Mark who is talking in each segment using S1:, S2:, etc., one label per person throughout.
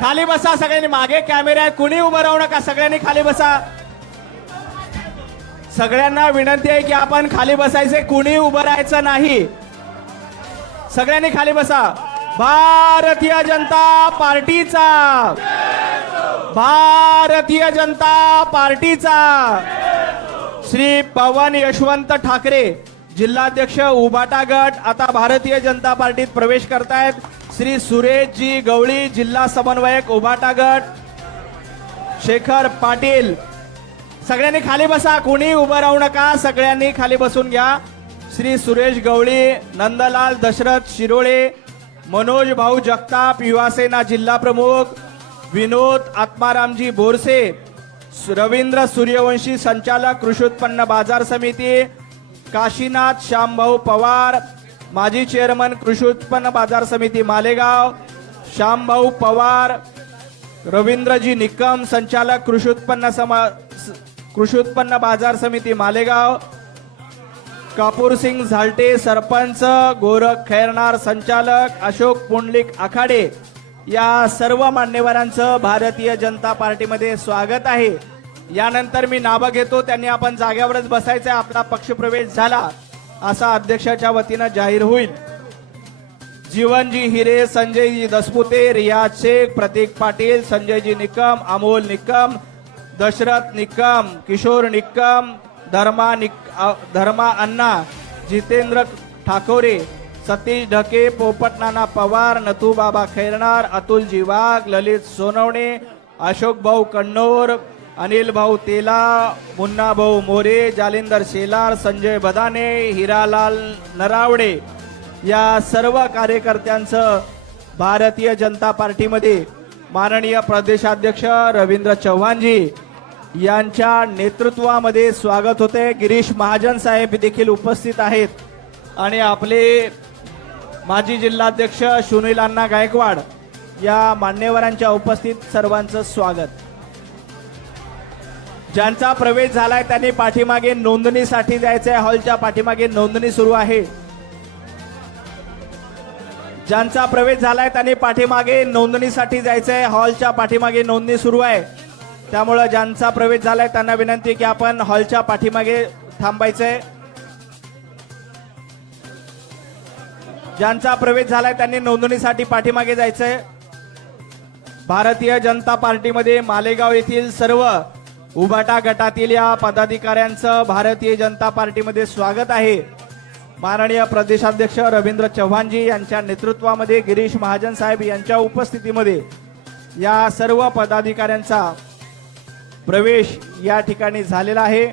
S1: खाली बसा सगळ्यांनी मागे कॅमेरा आहे कुणी उभं राहू नका सगळ्यांनी खाली बसा सगळ्यांना विनंती आहे की आपण खाली बसायचे कुणी उभं राहायचं नाही सगळ्यांनी खाली बसा भारतीय जनता पार्टीचा भारतीय जनता पार्टीचा श्री पवन यशवंत ठाकरे जिल्हाध्यक्ष उबाटा गट आता भारतीय जनता पार्टीत प्रवेश करतायत श्री सुरेशजी गवळी जिल्हा समन्वयक उभाटा गट शेखर पाटील सगळ्यांनी खाली बसा कोणी उभं राहू नका सगळ्यांनी खाली बसून घ्या श्री सुरेश गवळी नंदलाल दशरथ शिरोळे मनोज भाऊ जगताप युवासेना जिल्हा प्रमुख विनोद आत्मारामजी बोरसे रवींद्र सूर्यवंशी संचालक कृषी उत्पन्न बाजार समिती काशीनाथ श्यामभाऊ पवार माजी चेअरमन कृषी उत्पन्न बाजार समिती मालेगाव श्यामभाऊ पवार रवींद्रजी निकम संचालक कृषी उत्पन्न समा कृषी उत्पन्न बाजार समिती मालेगाव कापूरसिंग झालटे सरपंच गोरख खैरनार संचालक अशोक पुंडलिक आखाडे या सर्व मान्यवरांचं भारतीय जनता पार्टीमध्ये स्वागत आहे यानंतर मी नावं घेतो त्यांनी आपण जाग्यावरच बसायचं आपला पक्षप्रवेश झाला असा अध्यक्षाच्या वतीनं जाहीर होईल जीवनजी हिरे संजयजी दसपुते रियाज शेख प्रतीक पाटील संजयजी निकम अमोल निकम दशरथ निकम किशोर निकम धर्मा निक धर्मा अण्णा जितेंद्र ठाकोरे सतीश ढके पोपट नाना पवार बाबा खैरणार अतुलजी वाघ ललित सोनवणे अशोक भाऊ कन्नोर अनिल भाऊ तेला मुन्ना भाऊ मोरे जालिंदर शेलार संजय बदाने हिरालाल नरावडे या सर्व कार्यकर्त्यांचं भारतीय जनता पार्टीमध्ये माननीय प्रदेशाध्यक्ष रवींद्र चव्हाणजी यांच्या नेतृत्वामध्ये स्वागत होते गिरीश महाजन साहेब देखील उपस्थित आहेत आणि आपले माजी जिल्हाध्यक्ष सुनील अण्णा गायकवाड या मान्यवरांच्या उपस्थित सर्वांचं स्वागत ज्यांचा प्रवेश झालाय त्यांनी पाठीमागे नोंदणीसाठी जायचंय हॉलच्या पाठीमागे नोंदणी सुरू आहे ज्यांचा प्रवेश झालाय त्यांनी पाठीमागे नोंदणीसाठी जायचंय हॉलच्या पाठीमागे नोंदणी सुरू आहे त्यामुळं ज्यांचा प्रवेश झालाय त्यांना विनंती की आपण हॉलच्या पाठीमागे थांबायचंय ज्यांचा प्रवेश झालाय त्यांनी नोंदणीसाठी पाठीमागे जायचंय भारतीय जनता पार्टीमध्ये मालेगाव येथील सर्व उबाटा गटातील या पदाधिकाऱ्यांचं भारतीय जनता पार्टीमध्ये स्वागत आहे माननीय प्रदेशाध्यक्ष रवींद्र चव्हाणजी यांच्या नेतृत्वामध्ये गिरीश महाजन साहेब यांच्या उपस्थितीमध्ये या सर्व पदाधिकाऱ्यांचा प्रवेश या ठिकाणी झालेला आहे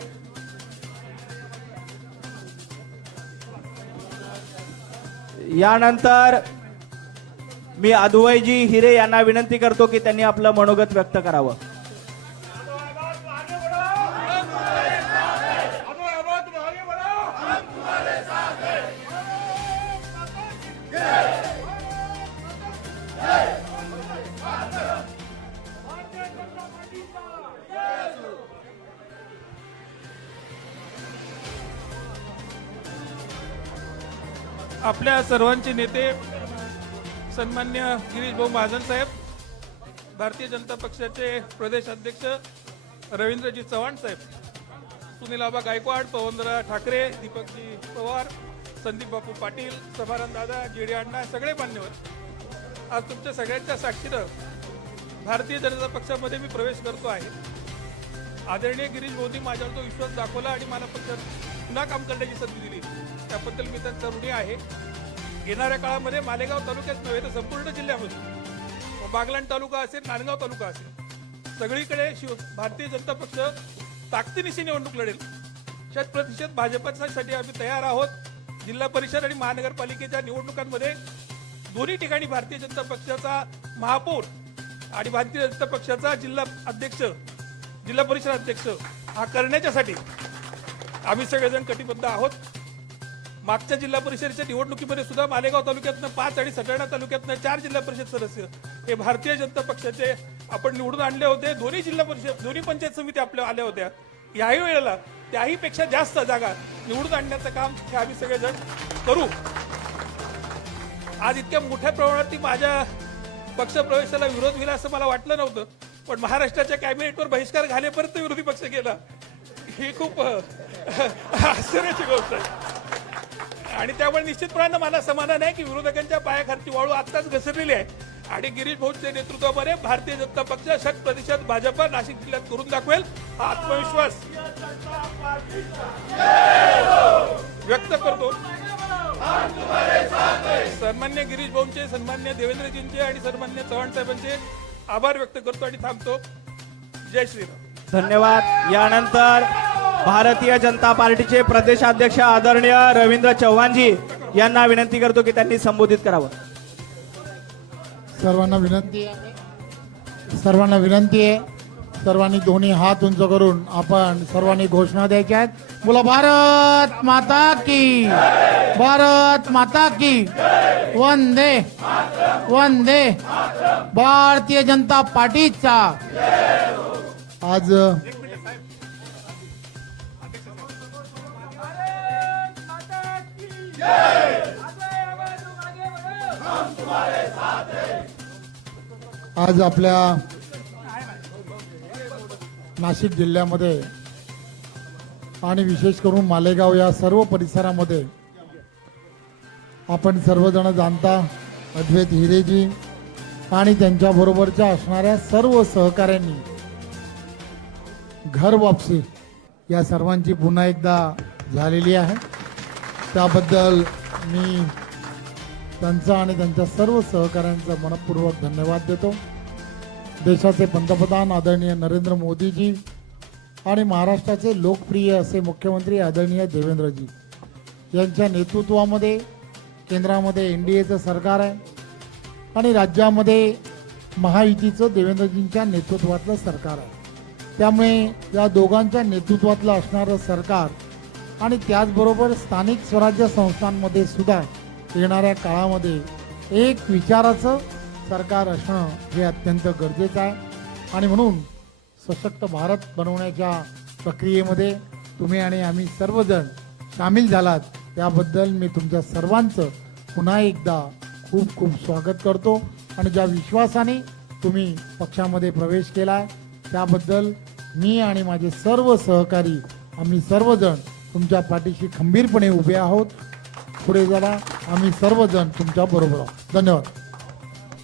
S1: यानंतर मी अधुवाईजी हिरे यांना विनंती करतो की त्यांनी आपलं मनोगत व्यक्त करावं
S2: आपल्या सर्वांचे नेते सन्मान्य गिरीश भाऊ महाजन साहेब भारतीय जनता पक्षाचे प्रदेश अध्यक्ष रवींद्रजी चव्हाण साहेब सुनील गायकवाड पवनराव ठाकरे दीपकजी पवार संदीप बापू पाटील सभारंद दादा जेडी अण्णा सगळे मान्यवर आज तुमच्या सगळ्यांच्या साक्षीनं भारतीय जनता पक्षामध्ये मी प्रवेश करतो आहे आदरणीय गिरीश मोदी माझ्यावर तो विश्वास दाखवला आणि मला पक्षात पुन्हा काम करण्याची संधी दिली त्याबद्दल मी त्यांचा ऋणी आहे येणाऱ्या काळामध्ये मालेगाव तालुक्यात नव्हे तर संपूर्ण जिल्ह्यामध्ये बागलाण तालुका असेल नांदगाव तालुका असेल सगळीकडे शिव भारतीय जनता पक्ष ताकदीनिशी निवडणूक लढेल शत प्रतिशत भाजपसाठी आम्ही तयार आहोत जिल्हा परिषद आणि महानगरपालिकेच्या निवडणुकांमध्ये दोन्ही ठिकाणी भारतीय जनता पक्षाचा महापौर आणि भारतीय जनता पक्षाचा जिल्हा अध्यक्ष जिल्हा परिषद अध्यक्ष हा करण्याच्यासाठी आम्ही सगळेजण कटिबद्ध आहोत मागच्या जिल्हा परिषदेच्या निवडणुकीमध्ये सुद्धा मालेगाव तालुक्यातनं पाच आणि सटाणा तालुक्यातनं चार जिल्हा परिषद सदस्य हे भारतीय जनता पक्षाचे आपण निवडून आणले होते दोन्ही जिल्हा परिषद दोन्ही पंचायत समिती आपल्या आल्या होत्या याही वेळेला त्याही पेक्षा जास्त जागा निवडून आणण्याचं काम हे आम्ही सगळेजण करू आज इतक्या मोठ्या प्रमाणात ती माझ्या पक्षप्रवेशाला विरोध होईल असं मला वाटलं नव्हतं पण महाराष्ट्राच्या कॅबिनेटवर बहिष्कार घालेपर्यंत विरोधी पक्ष गेला हे खूप आश्चर्याची गोष्ट आहे आणि त्यामुळे निश्चितपणे मला समाधान आहे की विरोधकांच्या पायाखालची वाळू आताच घसरलेली आहे आणि गिरीश भाऊच्या नेतृत्वामध्ये भारतीय जनता पक्ष शत प्रतिशत भाजप नाशिक जिल्ह्यात करून दाखवेल हा आत्मविश्वास व्यक्त करतो सन्मान्य गिरीश भाऊंचे सन्मान्य देवेंद्रजींचे आणि सन्मान्य चव्हाण साहेबांचे आभार व्यक्त करतो आणि थांबतो जय श्रीराम
S1: धन्यवाद यानंतर भारतीय जनता पार्टीचे प्रदेशाध्यक्ष आदरणीय रवींद्र चव्हाणजी यांना विनंती करतो की त्यांनी संबोधित करावं
S3: सर्वांना विनंती आहे सर्वांना विनंती आहे सर्वांनी दोन्ही हात उंच करून आपण सर्वांनी घोषणा द्यायच्या आहेत बोला भारत माता की भारत माता की वंदे वंदे भारतीय जनता पार्टीचा आज आज आपल्या नाशिक जिल्ह्यामध्ये आणि विशेष करून मालेगाव या सर्व परिसरामध्ये आपण सर्वजण जाणता अद्वैत हिरेजी आणि त्यांच्याबरोबरच्या असणाऱ्या सर्व सहकाऱ्यांनी घर वापसी या सर्वांची पुन्हा एकदा झालेली आहे त्याबद्दल मी त्यांचा आणि त्यांच्या सर्व सहकाऱ्यांचा मनपूर्वक धन्यवाद देतो देशाचे पंतप्रधान आदरणीय नरेंद्र मोदीजी आणि महाराष्ट्राचे लोकप्रिय असे मुख्यमंत्री आदरणीय देवेंद्रजी यांच्या नेतृत्वामध्ये केंद्रामध्ये एन डी एचं सरकार आहे आणि राज्यामध्ये महायुतीचं देवेंद्रजींच्या नेतृत्वातलं सरकार आहे त्यामुळे या दोघांच्या नेतृत्वातलं असणारं सरकार आणि त्याचबरोबर स्थानिक स्वराज्य संस्थांमध्ये सुद्धा येणाऱ्या काळामध्ये एक विचाराचं सरकार असणं हे अत्यंत गरजेचं आहे आणि म्हणून सशक्त भारत बनवण्याच्या प्रक्रियेमध्ये तुम्ही आणि आम्ही सर्वजण सामील झालात त्याबद्दल मी तुमच्या सर्वांचं पुन्हा एकदा खूप खूप स्वागत करतो आणि ज्या विश्वासाने तुम्ही पक्षामध्ये प्रवेश केला आहे त्याबद्दल मी आणि माझे सर्व सहकारी आम्ही सर्वजण तुमच्या पाठीशी खंबीरपणे उभे आहोत पुढे जरा आम्ही सर्वजण तुमच्याबरोबर आहोत धन्यवाद